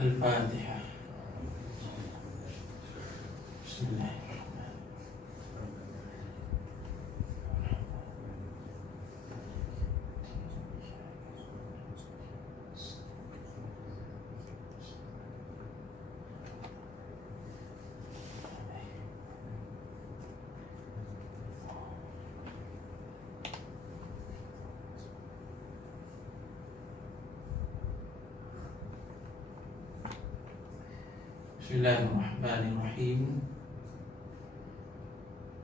الفاتحة. بسم الله. Bismillahirrahmanirrahim.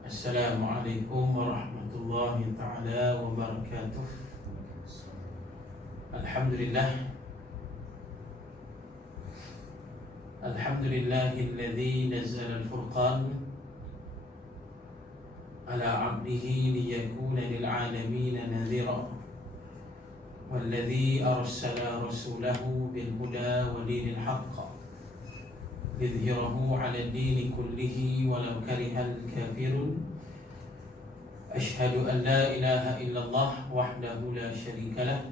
Assalamualaikum warahmatullahi ta'ala wabarakatuh. Alhamdulillah. Alhamdulillahilladzi nazzala al-furqan ala 'abdihi liyakuna lil 'alamin nadhira. Walladzi arsala rasulahu bil huda wa dinil haqq ليظهره على الدين كله ولو كره الكافرون. أشهد أن لا إله إلا الله وحده لا شريك له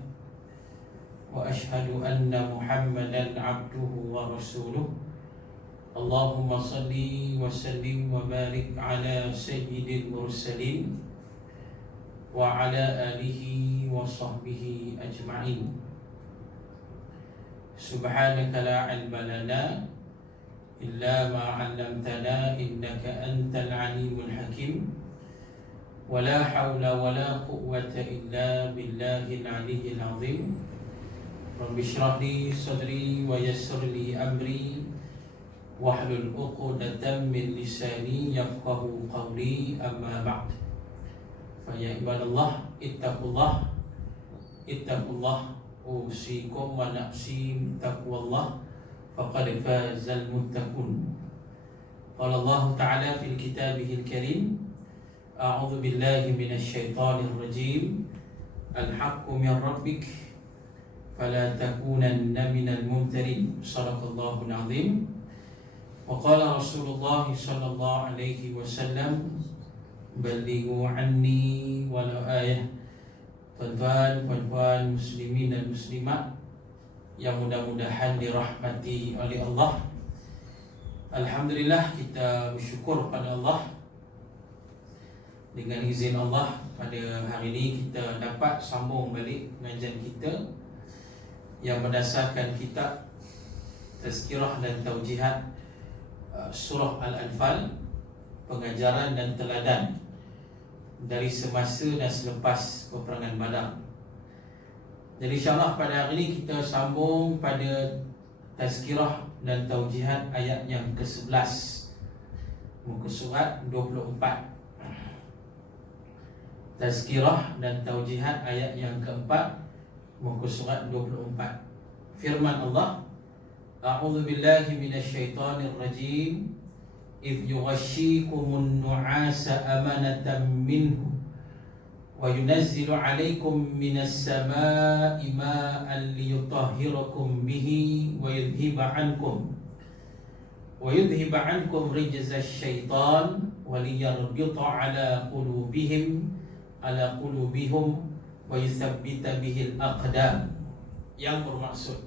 وأشهد أن محمدا عبده ورسوله. اللهم صل وسلم وبارك على سيد المرسلين وعلى آله وصحبه أجمعين. سبحانك لا علم لنا إلا ما علمتنا إنك أنت العليم الحكيم. ولا حول ولا قوة إلا بالله العلي العظيم. رب اشرح لي صدري ويسر لي أمري واحلل عقدة من لساني يفقه قولي. أما بعد، فيا عباد الله اتقوا الله اتقوا الله أوصيكم ونفسي بتقوى الله فقد فاز المتقون. قال الله تعالى في كتابه الكريم: أعوذ بالله من الشيطان الرجيم. الحق من ربك فلا تكونن من الممترين. صدق الله العظيم. وقال رسول الله صلى الله عليه وسلم: بلغوا عني ولو آية. Tuan-tuan muslimin dan muslimat yang mudah-mudahan dirahmati oleh Allah, alhamdulillah kita bersyukur pada Allah. Dengan izin Allah, pada hari ini kita dapat sambung balik pengajian kita yang berdasarkan kitab Tazkirah dan Taujihat Surah Al-Anfal, pengajaran dan teladan dari semasa dan selepas peperangan Badar. Jadi insyaAllah pada hari ini kita sambung pada Tazkirah dan Taujihat ayat yang ke-11, muka surat 24. Tazkirah dan Taujihat ayat yang ke-4, muka surat 24. Firman Allah: A'udzu billahi minasyaitonir rajim. إذ يغشيكم النعاس أمنة منه وينزل عليكم من السماء ماء ليطهركم به ويذهب عنكم رجز الشيطان وليربط على قلوبهم ويثبت به الأقدام. Yang bermaksud,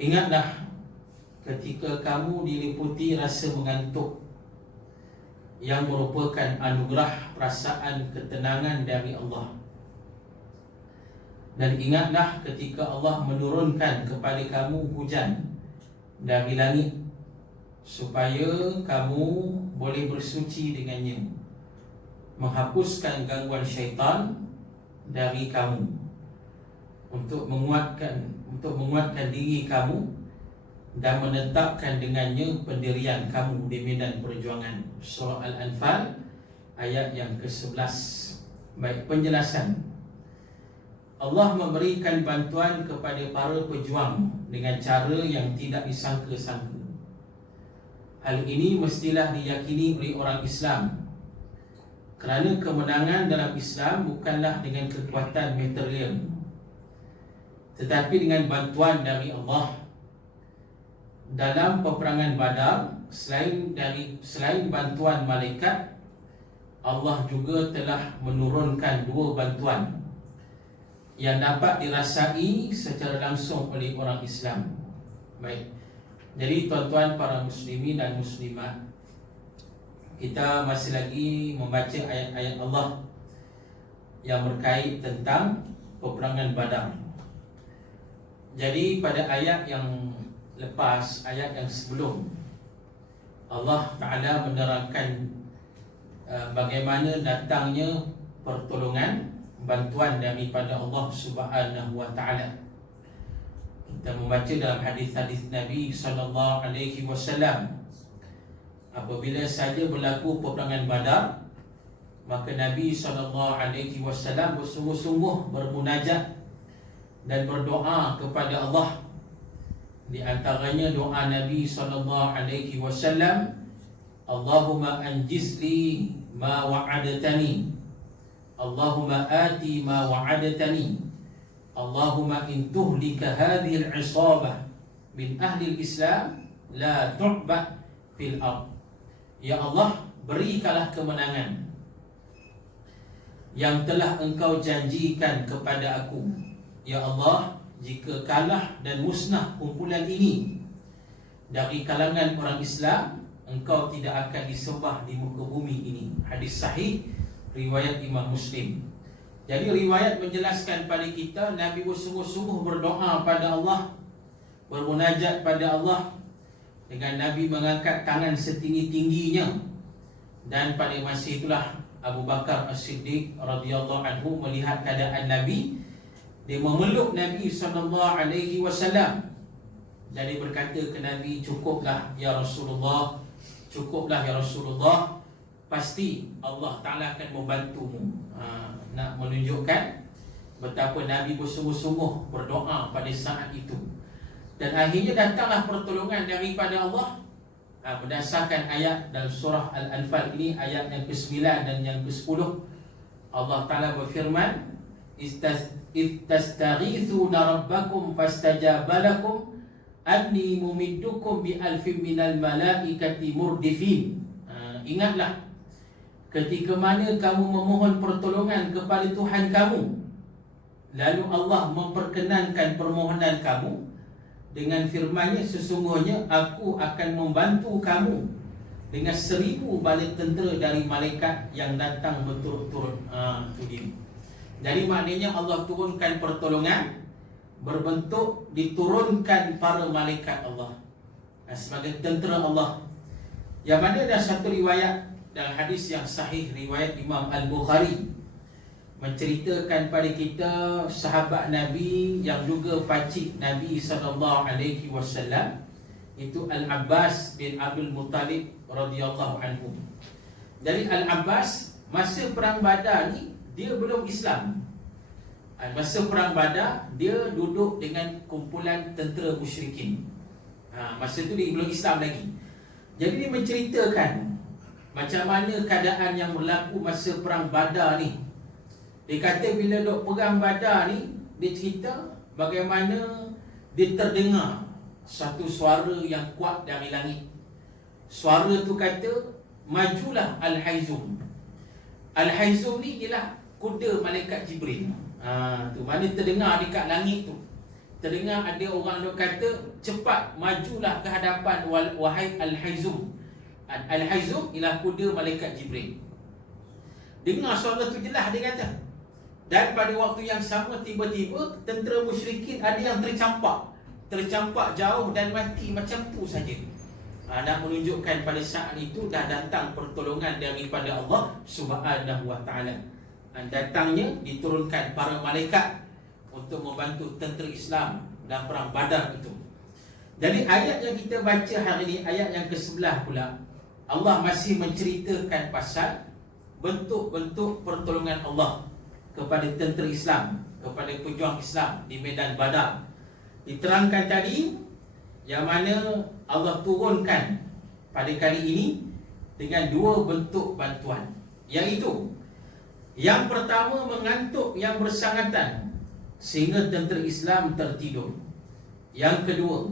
ingatlah ketika kamu diliputi rasa mengantuk, yang merupakan anugerah perasaan ketenangan dari Allah. Dan ingatlah ketika Allah menurunkan kepada kamu hujan dari langit supaya kamu boleh bersuci dengannya, menghapuskan gangguan syaitan dari kamu, untuk menguatkan diri kamu dan menetapkan dengannya pendirian kamu di medan perjuangan. Surah Al-Anfal ayat yang ke-11. Baik, penjelasan. Allah memberikan bantuan kepada para pejuang dengan cara yang tidak disangka-sangka. Hal ini mestilah diyakini oleh orang Islam, kerana kemenangan dalam Islam bukanlah dengan kekuatan material, tetapi dengan bantuan dari Allah. Dalam peperangan Badar, selain bantuan malaikat, Allah juga telah menurunkan dua bantuan yang dapat dirasai secara langsung oleh orang Islam. Baik. Jadi tuan-tuan para muslimin dan muslimat, kita masih lagi membaca ayat-ayat Allah yang berkait tentang peperangan Badar. Jadi pada ayat yang lepas, ayat yang sebelum, Allah Ta'ala menerangkan bagaimana datangnya pertolongan, bantuan daripada Allah Subhanahu Wa Ta'ala. Kita membaca dalam hadis-hadis Nabi sallallahu alaihi wasallam, apabila saja berlaku peperangan Badar, maka Nabi sallallahu alaihi wasallam bersungguh-sungguh bermunajat dan berdoa kepada Allah. Di antaranya doa Nabi sallallahu alaihi wasallam, Allahumma anjizli ma wa'adatani, Allahumma ati ma wa'adatani, Allahumma in tuhlika hadhihi al-'isabah min ahli al-Islam la tu'bah fil ard. Ya Allah, berikanlah kemenangan yang telah Engkau janjikan kepada aku. Ya Allah, jika kalah dan musnah kumpulan ini dari kalangan orang Islam, Engkau tidak akan disembah di muka bumi ini. Hadis sahih riwayat Imam Muslim. Jadi riwayat menjelaskan pada kita, Nabi bersungguh-sungguh berdoa pada Allah, bermunajat pada Allah, dengan Nabi mengangkat tangan setinggi-tingginya. Dan pada masa itulah Abu Bakar As-Siddiq radhiyallahu anhu melihat keadaan Nabi, dia memeluk Nabi sallallahu alaihi wasallam. Dan dia berkata ke Nabi, cukuplah ya Rasulullah, cukuplah ya Rasulullah, pasti Allah Ta'ala akan membantumu. Nak menunjukkan betapa Nabi bersungguh-sungguh berdoa pada saat itu. Dan akhirnya datanglah pertolongan daripada Allah berdasarkan ayat dalam surah Al-Anfal ini, ayat yang ke-9 dan yang ke-10. Allah Ta'ala berfirman, istastaghithuna rabbakum fastajaba lakum anni mumiddukum bi alfin minal malaikati murdifin. Ingatlah ketika mana kamu memohon pertolongan kepada Tuhan kamu, lalu Allah memperkenankan permohonan kamu dengan firman-Nya, sesungguhnya aku akan membantu kamu dengan 1000 bala tentera dari malaikat yang datang berturut-turut. Jadi maknanya Allah turunkan pertolongan berbentuk diturunkan para malaikat Allah sebagai tentera Allah. Yang mana ada satu riwayat dalam hadis yang sahih riwayat Imam Al-Bukhari menceritakan pada kita sahabat Nabi yang juga pakcik Nabi sallallahu alaihi wasallam, itu Al-Abbas bin Abdul Muttalib radhiyallahu anhu. Jadi Al-Abbas masa perang Badar ni dia belum Islam. Masa perang Badar dia duduk dengan kumpulan tentera musyrikin. Masa tu dia belum Islam lagi. Jadi dia menceritakan macam mana keadaan yang berlaku masa perang Badar ni. Dia kata bila duk perang Badar ni, dia cerita bagaimana dia terdengar satu suara yang kuat dari langit. Suara tu kata, majulah Al-Haizum. Al-Haizum ni ialah kuda malaikat Jibril. Tu mana terdengar dekat langit tu. Terdengar ada orang duk kata, cepat majulah ke hadapan wahai Al-Haizum. Al-Haizum ialah kuda malaikat Jibril. Dengar suara tu jelas, dia kata. Dan pada waktu yang sama tiba-tiba tentera musyrikin ada yang tercampak jauh dan mati macam tu saja. Nak menunjukkan pada saat itu dah datang pertolongan daripada Allah Subhanahu Wa Ta'ala. Datangnya diturunkan para malaikat untuk membantu tentera Islam dalam perang Badar itu. Jadi ayat yang kita baca hari ini, ayat yang ke-11 pula, Allah masih menceritakan pasal bentuk-bentuk pertolongan Allah kepada tentera Islam, kepada pejuang Islam di medan Badar. Diterangkan tadi yang mana Allah turunkan pada kali ini dengan 2 bentuk bantuan, iaitu yang pertama mengantuk yang bersangatan sehingga tentera Islam tertidur. Yang kedua,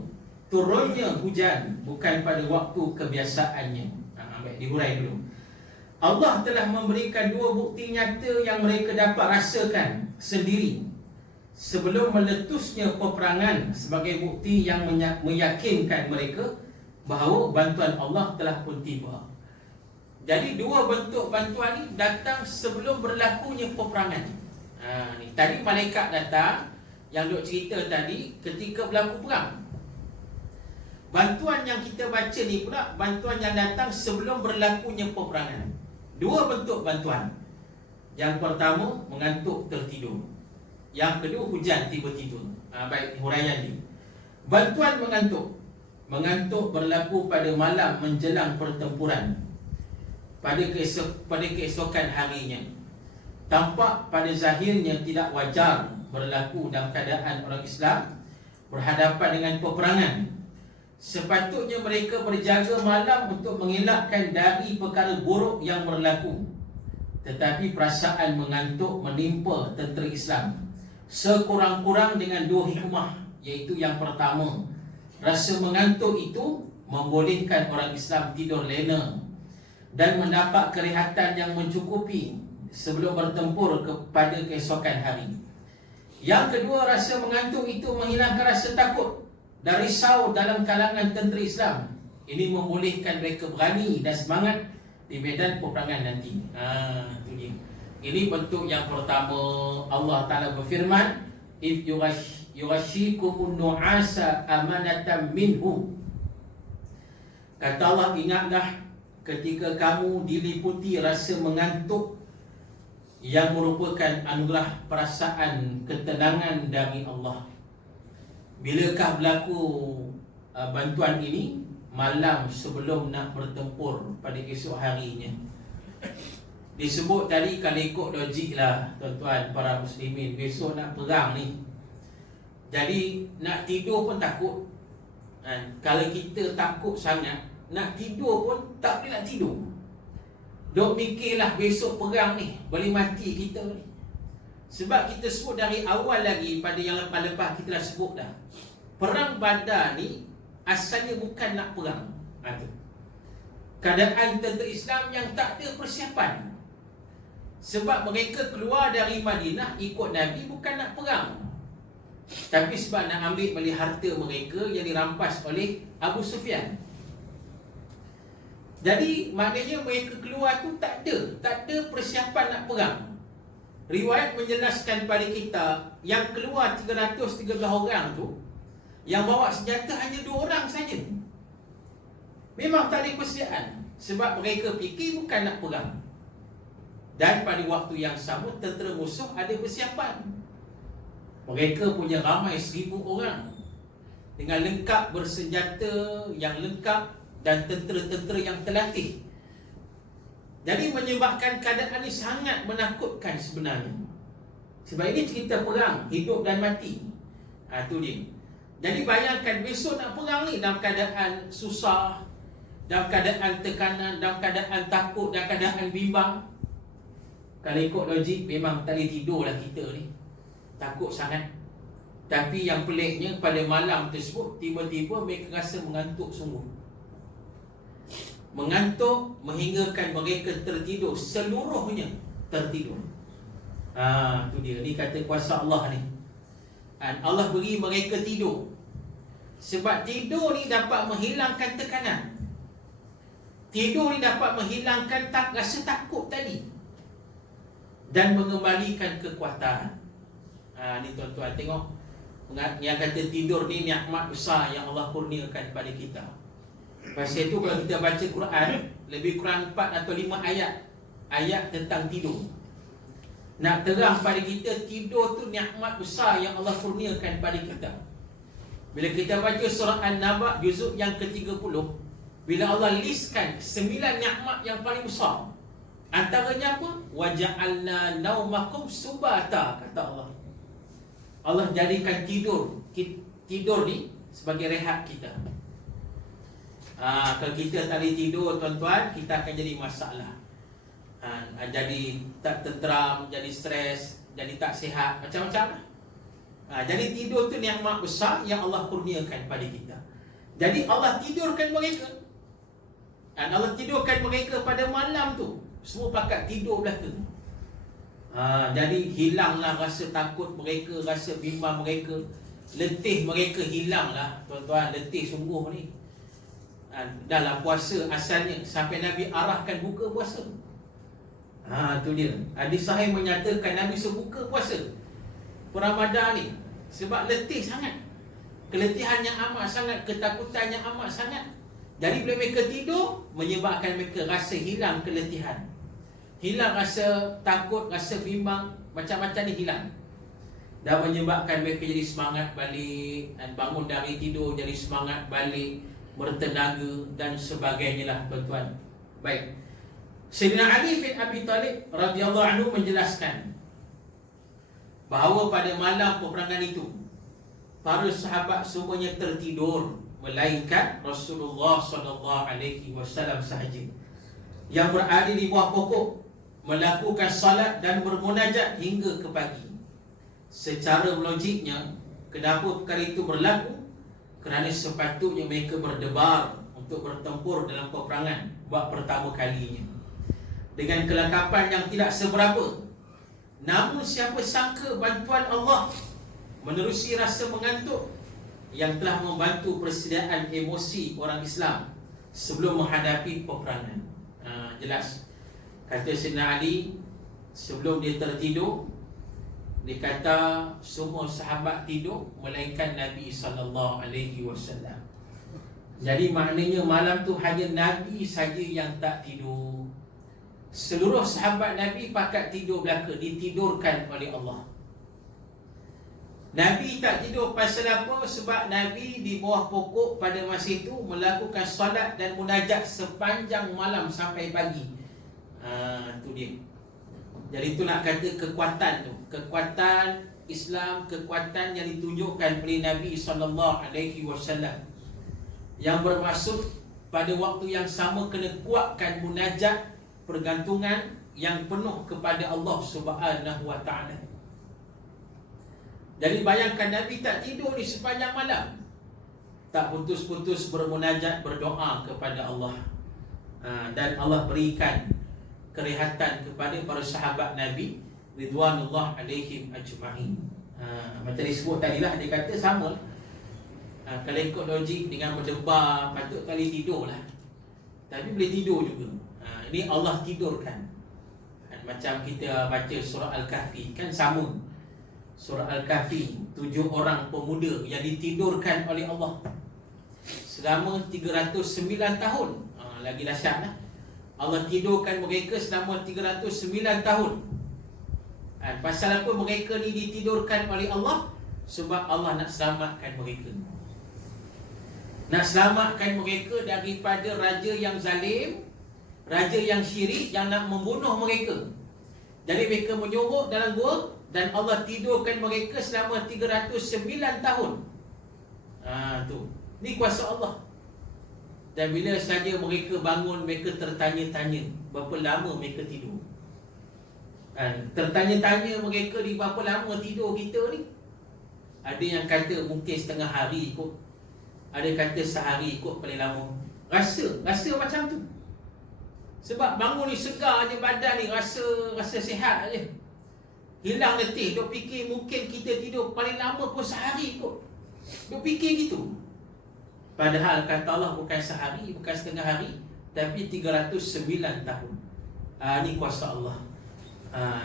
turunnya hujan bukan pada waktu kebiasaannya. Baik, dihurai dulu. Allah telah memberikan 2 bukti nyata yang mereka dapat rasakan sendiri, sebelum meletusnya peperangan sebagai bukti yang meyakinkan mereka bahawa bantuan Allah telah pun tiba. Jadi dua bentuk bantuan ni datang sebelum berlakunya peperangan. Ni tadi malaikat datang yang duk cerita tadi ketika berlaku perang. Bantuan yang kita baca ni pula bantuan yang datang sebelum berlakunya peperangan. Dua bentuk bantuan. Yang pertama, mengantuk tertidur. Yang kedua, hujan tiba-tiba. Baik, huraian ni. Bantuan mengantuk. Mengantuk berlaku pada malam menjelang pertempuran, pada keesokan harinya. Tampak pada zahirnya tidak wajar berlaku dalam keadaan orang Islam berhadapan dengan peperangan. Sepatutnya mereka berjaga malam untuk mengelakkan dari perkara buruk yang berlaku. Tetapi perasaan mengantuk menimpa tentera Islam sekurang-kurang dengan dua hikmah, iaitu yang pertama, rasa mengantuk itu membolehkan orang Islam tidur lena dan mendapat kerehatan yang mencukupi sebelum bertempur kepada keesokan hari. Yang kedua, rasa mengantuk itu menghilangkan rasa takut dan risau dalam kalangan tentera Islam. Ini membolehkan mereka berani dan semangat di medan peperangan nanti. Itu dia. Ini bentuk yang pertama. Allah Ta'ala berfirman, if yughashikumun nu'asa amanatan minhu. Kata Allah, ingatlah ketika kamu diliputi rasa mengantuk yang merupakan anugerah perasaan ketenangan dari Allah. Bilakah berlaku bantuan ini? Malam sebelum nak bertempur pada esok harinya. Disebut tadi, kalau ikut logik lah tuan-tuan para muslimin, besok nak perang ni, jadi nak tidur pun takut. Kalau kita takut sangat, nak tidur pun tak boleh nak tidur. Dok fikirlah besok perang ni, boleh mati kita ni. Sebab kita sebut dari awal lagi, pada yang lepas-lepas kita dah sebut dah, Perang Badar ni asalnya bukan nak perang. Keadaan tentera Islam yang tak ada persiapan. Sebab mereka keluar dari Madinah ikut Nabi bukan nak perang, tapi sebab nak ambil balik harta mereka yang dirampas oleh Abu Sufyan. Jadi maknanya mereka keluar tu tak ada persiapan nak perang. Riwayat menjelaskan pada kita, yang keluar 313 orang tu, yang bawa senjata hanya 2 orang saja. Memang tak ada persediaan, sebab mereka fikir bukan nak perang. Dan pada waktu yang sama, tentera musuh ada persiapan. Mereka punya ramai 1000 orang dengan lengkap bersenjata yang lengkap dan tentera-tentera yang terlatih. Jadi menyebabkan keadaan ini sangat menakutkan sebenarnya. Sebab ini cerita perang, hidup dan mati. Itu dia. Jadi bayangkan besok nak perang ni dalam keadaan susah, dalam keadaan tekanan, dalam keadaan takut, dalam keadaan bimbang. Kalau ikut logik, memang tak boleh tidur lah kita ni, takut sangat. Tapi yang peliknya, pada malam tersebut tiba-tiba mereka rasa mengantuk sungguh. Mengantuk menghinggakan mereka tertidur, seluruhnya tertidur. Itu dia, ni kata kuasa Allah ni. Allah beri mereka tidur. Sebab tidur ni dapat menghilangkan tekanan. Tidur ni dapat menghilangkan rasa takut tadi dan mengembalikan kekuatan. Ni tuan-tuan tengok, yang kata tidur ni nikmat besar yang Allah kurniakan kepada kita. Pasal itu kalau kita baca Quran, lebih kurang 4 atau 5 ayat tentang tidur. Nak terang pada kita, tidur tu nikmat besar yang Allah kurniakan pada kita. Bila kita baca surah An-Naba juzuk yang ke-30, bila Allah listkan 9 nikmat yang paling besar, antaranya apa? Waja'alna naumakum subata, kata Allah. Allah jadikan tidur ni sebagai rehat kita. Kalau kita tak boleh tidur tuan-tuan, kita akan jadi masalah. Jadi tak tenteram, jadi stres, jadi tak sihat, macam-macam. Jadi tidur tu nikmat besar yang Allah kurniakan pada kita. Jadi Allah tidurkan mereka. Allah tidurkan mereka pada malam tu. Semua pakat tidur belaka. Jadi hilanglah rasa takut mereka, rasa bimbang mereka, letih mereka hilanglah tuan-tuan. Letih sungguh ni. Dalam puasa asalnya sampai Nabi arahkan buka puasa. Tu dia. Hadis sahih menyatakan Nabi sebuka puasa Ramadan ni sebab letih sangat. Keletihan yang amat sangat, ketakutan yang amat sangat. Jadi bila mereka tidur, menyebabkan mereka rasa hilang keletihan, hilang rasa takut, rasa bimbang, macam-macam ni hilang. Dan menyebabkan mereka jadi semangat balik, dan bangun dari tidur jadi semangat balik, bertenaga dan sebagainya lah tuan-tuan. Baik. Sayyidina Ali bin Abi Talib radhiyallahu anhu menjelaskan bahawa pada malam peperangan itu para sahabat semuanya tertidur melainkan Rasulullah sallallahu alaihi wasallam sahaja yang berada di bawah pokok melakukan salat dan bermunajat hingga ke pagi. Secara logiknya, kenapa perkara itu berlaku? Kerana sepatutnya mereka berdebar untuk bertempur dalam peperangan buat pertama kalinya dengan kelengkapan yang tidak seberapa. Namun siapa sangka bantuan Allah menerusi rasa mengantuk yang telah membantu persediaan emosi orang Islam sebelum menghadapi peperangan. Jelas. Kata Sayyidina Ali, sebelum dia tertidur, dia kata semua sahabat tidur melainkan Nabi SAW. Jadi maknanya malam tu hanya Nabi saja yang tak tidur. Seluruh sahabat Nabi pakat tidur belaka, ditidurkan oleh Allah. Nabi tak tidur pasal apa? Sebab Nabi di bawah pokok pada masa itu melakukan solat dan munajat sepanjang malam sampai pagi. Tu dia. Jadi itu nak kata kekuatan tu, kekuatan Islam, kekuatan yang ditunjukkan oleh Nabi SAW, yang bermaksud pada waktu yang sama kena kuatkan munajat, pergantungan yang penuh kepada Allah Subhanahu wa taala. Jadi bayangkan Nabi tak tidur di sepanjang malam, tak putus-putus bermunajat, berdoa kepada Allah. Dan Allah berikan kerehatan kepada para sahabat Nabi ridwanullah alaihim ajma'in. Macam disebut tadi lah, dia kata sama. Kalau ikut logik dengan berdebar, patut kali tidur lah, tapi boleh tidur juga. Ini Allah tidurkan. Macam kita baca surah Al-Kahfi, kan sama. Surah Al-Kahfi, 7 orang pemuda yang ditidurkan oleh Allah selama 309 tahun. Lagi dahsyat lah. Allah tidurkan mereka selama 309 tahun. Pasal apa mereka ni ditidurkan oleh Allah? Sebab Allah nak selamatkan mereka. Nak selamatkan mereka daripada raja yang zalim, raja yang syirik, yang nak membunuh mereka. Jadi mereka menyuruh dalam gua, dan Allah tidurkan mereka selama 309 tahun. Tu. Ni kuasa Allah. Dan bila saja mereka bangun, mereka tertanya-tanya berapa lama mereka tidur. Tertanya-tanya mereka di berapa lama tidur kita ni. Ada yang kata mungkin setengah hari kot, ada kata sehari kot paling lama. Rasa macam tu. Sebab bangun ni segar je badan ni, rasa sihat je. Hilang letih. Duk fikir mungkin kita tidur paling lama pun sehari kot. Duk fikir gitu. Padahal kata Allah bukan sehari, bukan setengah hari, tapi 309 tahun. Ni kuasa Allah.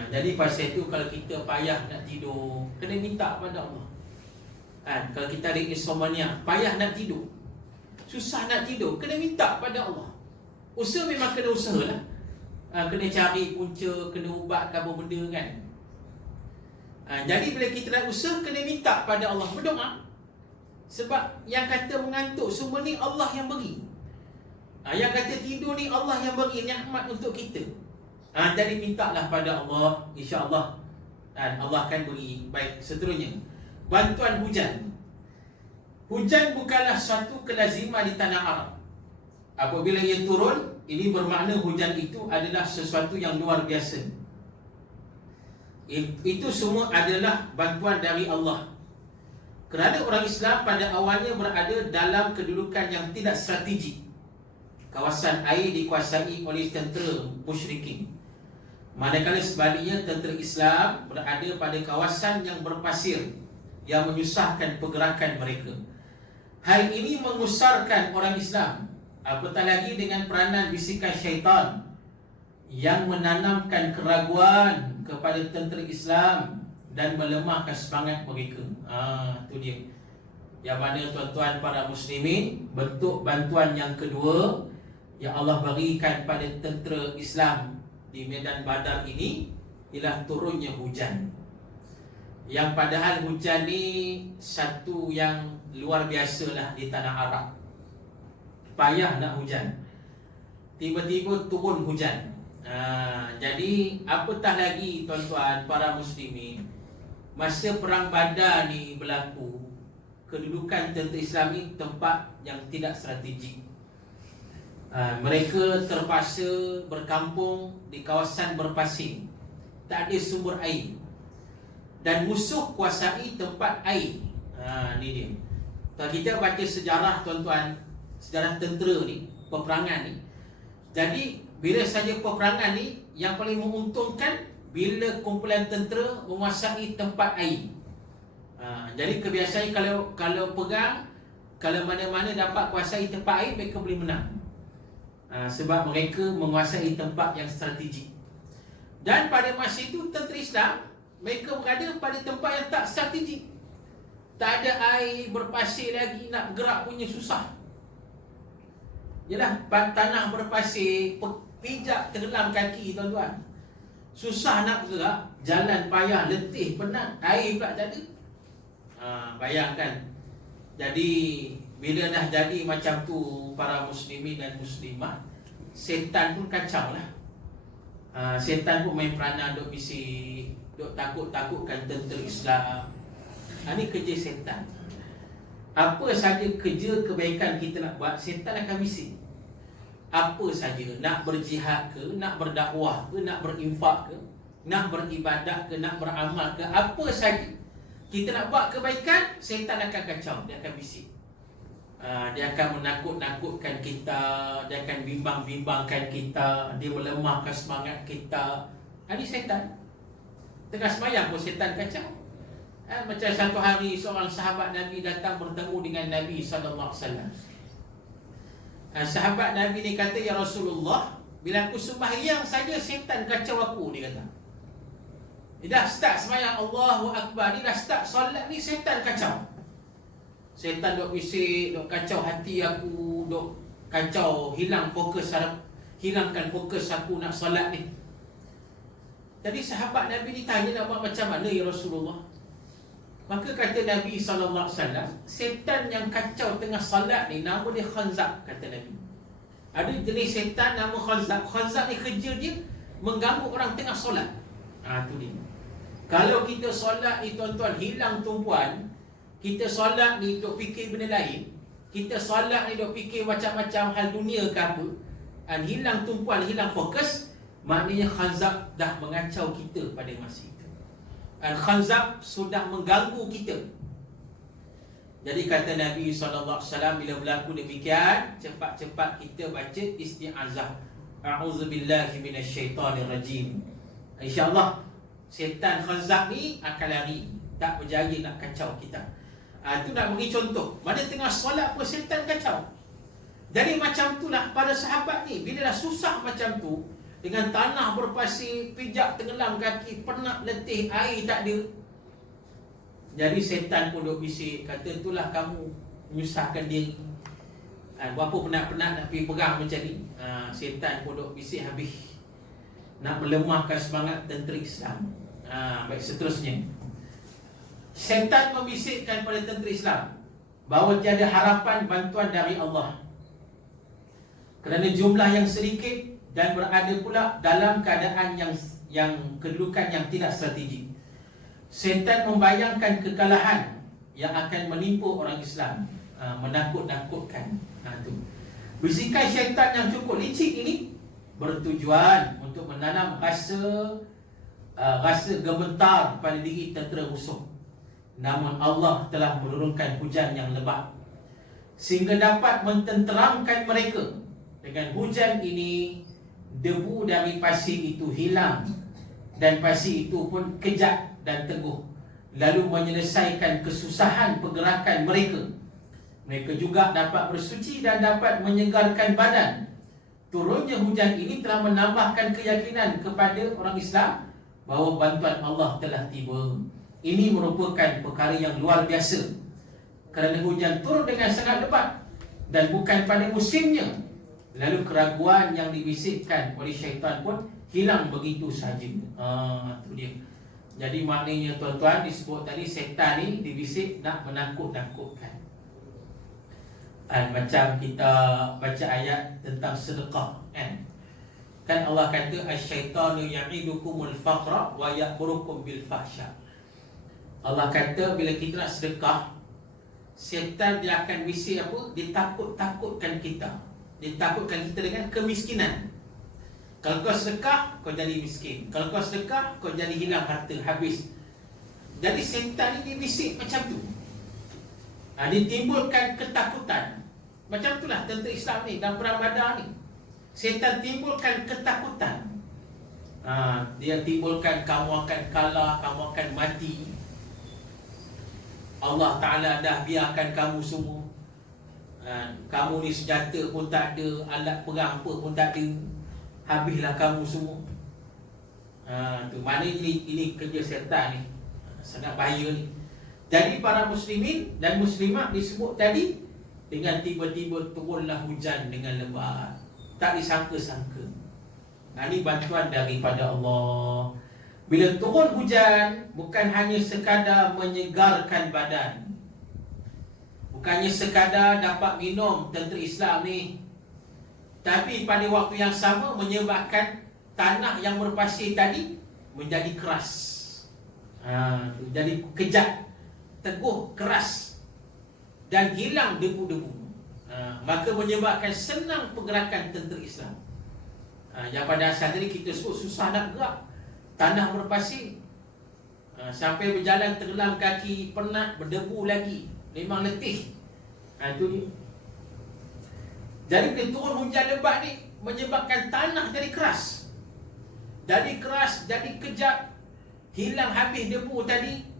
Jadi pasal itu kalau kita payah nak tidur, kena minta pada Allah. Kalau kita ada insomnia, payah nak tidur, susah nak tidur, kena minta pada Allah. Usaha memang kena usaha lah. Kena cari punca, kena ubat ke apa benda kan. Jadi bila kita nak usaha, kena minta pada Allah, berdoa. Sebab yang kata mengantuk semua ni Allah yang beri. Yang kata tidur ni Allah yang beri nikmat untuk kita. Jadi mintalah pada Allah, insya-Allah Allah akan beri. Baik, seterusnya bantuan hujan. Hujan bukanlah suatu kelaziman di tanah Arab. Apabila ia turun, ini bermakna hujan itu adalah sesuatu yang luar biasa. Itu semua adalah bantuan dari Allah. Kerana orang Islam pada awalnya berada dalam kedudukan yang tidak strategik. Kawasan air dikuasai oleh tentera musyrikin. Manakala sebaliknya tentera Islam berada pada kawasan yang berpasir yang menyusahkan pergerakan mereka. Hal ini mengusarkan orang Islam, apatah lagi dengan peranan bisikan syaitan yang menanamkan keraguan kepada tentera Islam dan melemahkan semangat mereka. Itu dia. Yang mana tuan-tuan para muslimin, bentuk bantuan yang kedua yang Allah berikan pada tentera Islam di medan Badar ini ialah turunnya hujan. Yang padahal hujan ni satu yang luar biasalah di tanah Arab. Payah nak hujan, tiba-tiba turun hujan. Jadi apatah lagi tuan-tuan para muslimin, masa perang Badar ni berlaku, kedudukan tentera Islam ni tempat yang tidak strategik. Mereka terpaksa berkampung di kawasan berpasir, tak ada sumber air, dan musuh kuasai tempat air. Ni dia. Kalau kita baca sejarah tuan-tuan, sejarah tentera ni, peperangan ni, jadi bila saja peperangan ni, yang paling menguntungkan bila kumpulan tentera menguasai tempat air. Jadi kebiasaan kalau perang, kalau mana-mana dapat kuasai tempat air, mereka boleh menang. Sebab mereka menguasai tempat yang strategik. Dan pada masa itu tentera Islam, mereka berada pada tempat yang tak strategik. Tak ada air, berpasir lagi, nak gerak punya susah. Yalah, tanah berpasir, pijak tenggelam kaki tuan-tuan. Susah nak bergerak, jalan payah, letih, penat, air pula tak ada. Bayangkan. Jadi bila dah jadi macam tu para muslimin dan muslimat, setan pun kacau lah. Setan pun main peranan, duk bisik, duk takut-takutkan tentera Islam. Ini kerja setan. Apa saja kerja kebaikan kita nak buat, setan akan bisik. Apa saja, nak berjihad ke, nak berdakwah ke, nak berinfak ke, nak beribadat ke, nak beramal ke, apa saja kita nak buat kebaikan, setan akan kacau, dia akan bisik. Dia akan menakut-nakutkan kita, dia akan bimbang-bimbangkan kita, dia melemahkan semangat kita. Ini setan. Tengah semayang pun setan kacau. Macam satu hari seorang sahabat Nabi datang bertemu dengan Nabi SAW. Sahabat Nabi ni kata, "Ya Rasulullah, bila aku sembahyang saja setan kacau aku," dia kata. Dia dah start sembahyang Allahu Akbar, dia dah start solat ni, setan kacau. Setan duk bisik, duk kacau hati aku, duk kacau, hilangkan fokus aku nak solat ni. Jadi sahabat Nabi ni tanya, nak buat macam mana ya Rasulullah? Maka kata Nabi SAW, setan yang kacau tengah salat ni nama dia Khanzab, kata Nabi. Ada jenis setan nama Khanzab. Khanzab ni kerja dia mengganggu orang tengah solat. Tu dia. Kalau kita solat ni tuan-tuan hilang tumpuan, kita solat ni duk fikir benda lain, kita solat ni duk fikir macam-macam hal dunia ke apa, hilang tumpuan, hilang fokus, maknanya Khanzab dah mengacau kita pada masa itu. Khanzab sudah mengganggu kita. Jadi kata Nabi SAW, bila berlaku demikian, cepat-cepat kita baca isti'azah. A'udzubillahi minasyaitanirrajim. InsyaAllah setan Khanzab ni akan lari, tak berjaya nak kacau kita. Itu nak bagi contoh. Mana tengah solat pun setan kacau. Jadi macam itulah para sahabat ni, bila dah susah macam tu, dengan tanah berpasir, pijak tenggelam kaki, penat, letih, air tak ada. Jadi setan pun duk bisik, kata, "Itulah kamu menyusahkan diri. Berapa penat-penat nak pergi perang macam ni." Setan pun duk bisik habis, nak melemahkan semangat tentera Islam. Baik, seterusnya, setan membisikkan pada tentera Islam bahawa tiada harapan bantuan dari Allah kerana jumlah yang sedikit dan berada pula dalam keadaan yang kedudukan yang tidak strategik. Setan membayangkan kekalahan yang akan menimpa orang Islam, menakut-nakutkan. Bisikan syaitan yang cukup licik ini bertujuan untuk menanam rasa gemetar pada diri tentera musuh. Namun Allah telah menurunkan hujan yang lebat sehingga dapat mententeramkan mereka. Dengan hujan ini, debu dari pasir itu hilang dan pasti itu pun kejat dan teguh, lalu menyelesaikan kesusahan pergerakan mereka. Mereka juga dapat bersuci dan dapat menyegarkan badan. Turunnya hujan ini telah menambahkan keyakinan kepada orang Islam bahawa bantuan Allah telah tiba. Ini merupakan perkara yang luar biasa, kerana hujan turun dengan sangat lebat dan bukan pada musimnya. Lalu keraguan yang dibisikkan oleh syaitan pun hilang begitu sahaja. Itu dia. Jadi maknanya tuan-tuan, disebut tadi setan ni dibisik nak menakut-nakutkan. Macam kita baca ayat tentang sedekah, kan Allah kata asyaitanu ya'idukumul faqra wa ya'murukum bil fahsya. Allah kata bila kita nak sedekah, setan dia akan bisik apa? Dia takut-takutkan kita. Dia takutkan kita dengan kemiskinan. Kalau kau sedekah, kau jadi miskin. Kalau kau sedekah, kau jadi hilang harta, habis. Jadi setan ni dia bisik macam tu. Ditimbulkan ketakutan. Macam itulah tentera Islam ni dan perang Badar ni. Setan timbulkan ketakutan. Dia timbulkan kamu akan kalah, kamu akan mati. Allah Ta'ala dah biarkan kamu semua. Kamu ni senjata pun tak ada, alat perang apa pun tak ada, habislah kamu semua. Tu maknanya ini kerja setan ni. Sangat bahaya ni. Jadi para muslimin dan muslimat disebut tadi, dengan tiba-tiba turunlah hujan dengan lebat, tak disangka-sangka. Ini bantuan daripada Allah. Bila turun hujan, bukan hanya sekadar menyegarkan badan, bukannya sekadar dapat minum tentera Islam ni, tapi pada waktu yang sama menyebabkan tanah yang berpasir tadi menjadi keras. Jadi kejat, teguh, keras, dan hilang debu-debu. Maka menyebabkan senang pergerakan tentera Islam. Yang pada asal tadi kita sebut susah nak gerak, tanah berpasir, sampai berjalan tenggelam kaki, penat, berdebu lagi, memang letih. Itu dia. Jadi bila turun hujan lebat ni menyebabkan tanah jadi keras, jadi kejap, hilang habis debu tadi.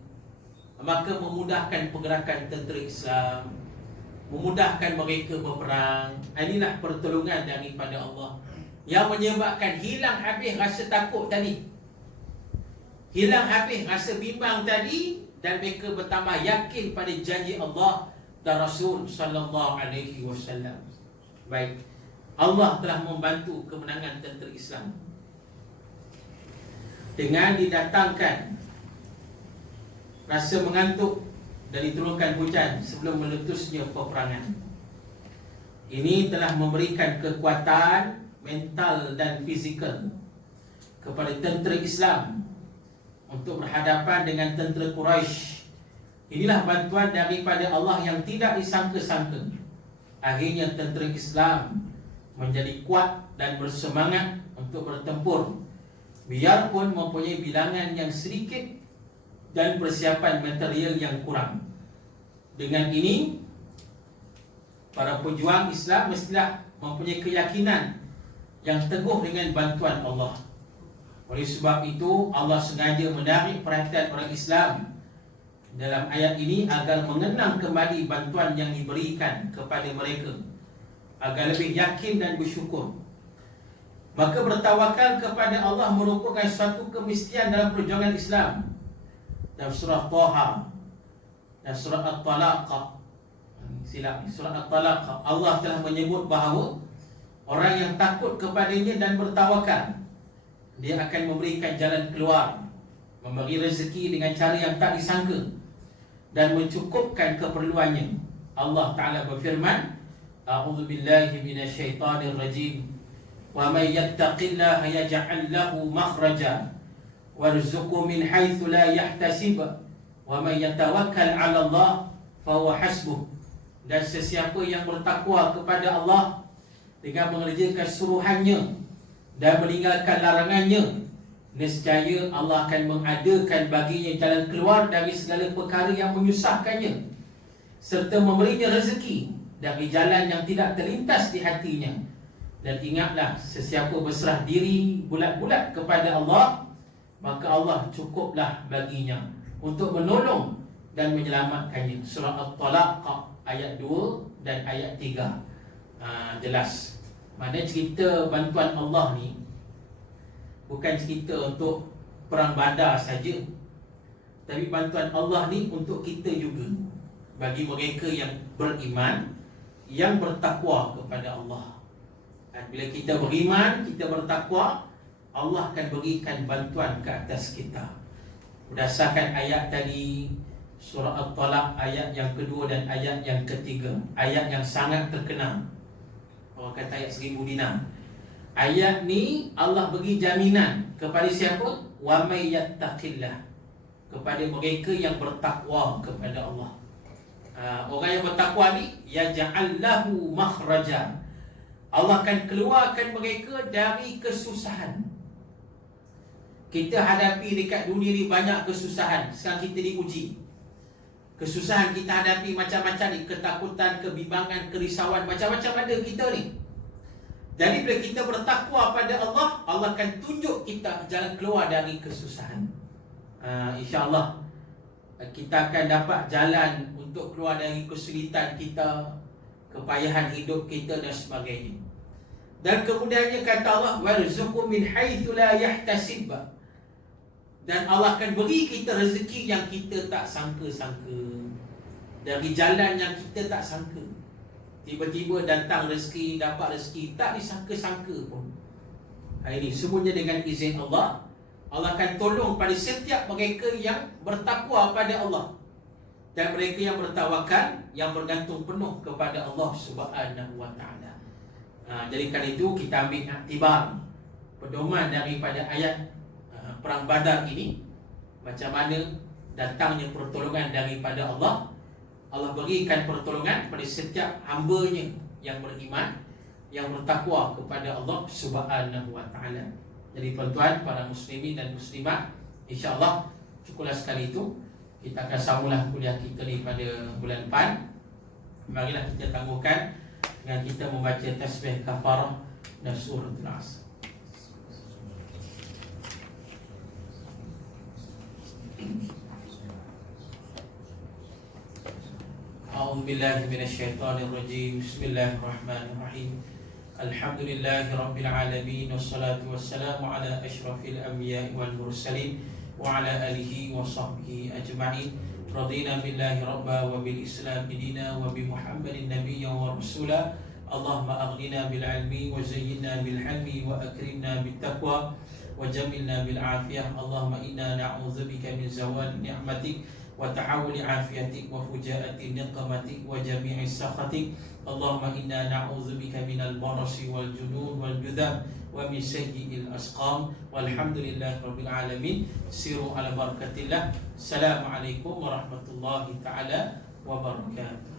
Maka memudahkan pergerakan tentera Islam, memudahkan mereka berperang. Inilah pertolongan daripada Allah yang menyebabkan hilang habis rasa takut tadi, hilang habis rasa bimbang tadi, dan mereka bertambah yakin pada janji Allah dan Rasul sallallahu alaihi wasallam. Baik, Allah telah membantu kemenangan tentera Islam dengan didatangkan rasa mengantuk dan diturunkan hujan sebelum meletusnya peperangan. Ini telah memberikan kekuatan mental dan fizikal kepada tentera Islam untuk berhadapan dengan tentera Quraisy. Inilah bantuan daripada Allah yang tidak disangka-sangka. Akhirnya tentera Islam menjadi kuat dan bersemangat untuk bertempur, biarpun mempunyai bilangan yang sedikit dan persiapan material yang kurang. Dengan ini, para pejuang Islam mestilah mempunyai keyakinan yang teguh dengan bantuan Allah. Oleh sebab itu, Allah sengaja menarik perhatian orang Islam dalam ayat ini agar mengenang kembali bantuan yang diberikan kepada mereka, agar lebih yakin dan bersyukur. Maka bertawakal kepada Allah merupakan suatu kemestian dalam perjuangan Islam. Dalam surah Taha dan surah At-Talaq, surah At-Talaq, Allah telah menyebut bahawa orang yang takut kepadanya dan bertawakal, dia akan memberikan jalan keluar, memberi rezeki dengan cara yang tak disangka, dan mencukupkan keperluannya. Allah Ta'ala berfirman, A'udzubillahi minasyaitanir rajim, wa may yattaqillaha yaj'al lahu makhraja warzuqhu min haitsu la yahtasib wa may yatawakkal 'ala Allah fa huwa hasbuh. Dan sesiapa yang bertakwa kepada Allah dengan mengerjakan suruhannya dan meninggalkan larangannya, nescaya Allah akan mengadakan baginya jalan keluar dari segala perkara yang menyusahkannya, serta memberinya rezeki dari jalan yang tidak terlintas di hatinya. Dan ingatlah, sesiapa berserah diri bulat-bulat kepada Allah, maka Allah cukuplah baginya untuk menolong dan menyelamatkannya. Surah At-Talaq ayat 2 dan ayat 3. Jelas. Maknanya cerita bantuan Allah ni bukan cerita untuk perang Badar saja, tapi bantuan Allah ni untuk kita juga, bagi mereka yang beriman, yang bertakwa kepada Allah. Dan bila kita beriman, kita bertakwa, Allah akan berikan bantuan ke atas kita. Berdasarkan ayat tadi, surah At-Talaq ayat yang kedua dan ayat yang ketiga, ayat yang sangat terkenal. Orang kata ayat 1000 dinar. Ayat ni Allah bagi jaminan kepada siapa? Wa may yattaqillah, kepada mereka yang bertakwa kepada Allah. Orang yang bertakwa ni yaj'al lahu makhraja, Allah akan keluarkan mereka dari kesusahan. Kita hadapi dekat dunia ni banyak kesusahan. Sekarang kita diuji. Kesusahan kita hadapi macam-macam ni, ketakutan, kebimbangan, kerisauan, macam-macam ada kita ni. Jadi bila kita bertakwa pada Allah, Allah akan tunjuk kita jalan keluar dari kesusahan. InsyaAllah kita akan dapat jalan untuk keluar dari kesulitan kita, kepayahan hidup kita dan sebagainya. Dan kemudiannya kata Allah, warzuqhu min haitsu la yahtasib, dan Allah akan beri kita rezeki yang kita tak sangka-sangka, dari jalan yang kita tak sangka. Tiba-tiba datang rezeki, dapat rezeki tak disangka-sangka pun. Ini semuanya dengan izin Allah. Allah akan tolong pada setiap mereka yang bertakwa pada Allah, dan mereka yang bertawakal, yang bergantung penuh kepada Allah Subhanahu wa ta'ala. Jadi kerana itu kita ambil iktibar, pedoman daripada ayat perang Badar ini, macam mana datangnya pertolongan daripada Allah. Allah berikan pertolongan pada setiap hamba-Nya yang beriman, yang bertakwa kepada Allah Subhanahu wa ta'ala. Jadi tuan-tuan, para muslimin dan muslimat, insya-Allah cukuplah sekali itu. Kita akan sambunglah kuliah kita ni pada bulan depan. Marilah kita tangguhkan dengan kita membaca tasbih kafarah dan suratul Asr. A'udzu billahi minasyaitonir rajim. Bismillahirrahmanirrahim. Alhamdulillahi rabbil alamin, wassalatu wassalamu ala asyrafil anbiya'i wal mursalin wa ala alihi wa sahbihi ajma'in. Radina billahi rabba wa bil islam dina wa bi Muhammadin nabiyyan wa rasula. Allahumma aghnina bil ilmi wa zayyinna bil hilmi wa akrimna bit taqwa wa jamilna bil afiyah. Allahumma inna na'udzubika min zawali ni'matik wa ta'awuli afiyatik wa fujaati niqmatik wa jami'i sakhatik. Allahumma inna na'udzubika minal barasi wal junud wal judam wa min sayyi'il asqam. Walhamdulillahi rabbil alamin. Siru ala barakatillah. Assalamualaikum warahmatullahi ta'ala wabarakatuh.